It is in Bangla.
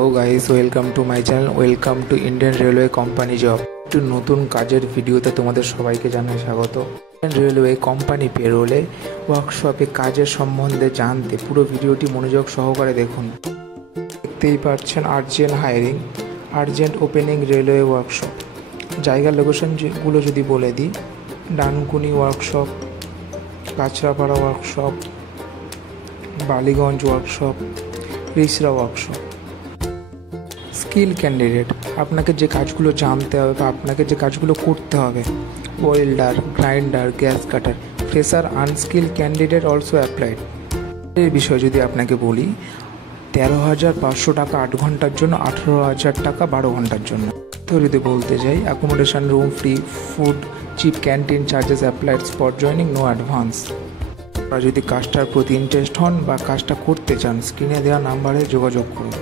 Hello guys, welcome to my channel, welcome to Indian railway company job. একটু নতুন কাজের ভিডিওতে তোমাদের সবাইকে জানাই স্বাগত। ইন্ডিয়ান রেলওয়ে কোম্পানি পেরোলে ওয়ার্কশপে কাজের সম্বন্ধে জানতে পুরো ভিডিওটি মনোযোগ সহকারে দেখুন। দেখতেই পাচ্ছেন urgent hiring, urgent opening railway workshop. জায়গার লোকেশনগুলো যদি বলে দিই, Dankuni workshop, Kanchrapara workshop, Ballygunge workshop, Rishra workshop. Skill candidate, আপনাকে যে কাজগুলো জানতে হবে বা আপনাকে যে কাজগুলো করতে হবে, welder, grinder, gas cutter. Fresher unskilled candidate also applied. এর বিষয়ে যদি আপনাকে বলি, 13,500 টাকা 8 ঘন্টার জন্য, 18,000 টাকা 12 ঘন্টার জন্য। তো যদি বলতে যাই, accommodation, room free, food, cheap canteen charges applied, spot joining, no advance. আপনারা যদি কাজটার প্রতি ইন্টারেস্ট হন বা কাজটা করতে চান, স্ক্রিনে দেওয়া নাম্বারে যোগাযোগ করুন।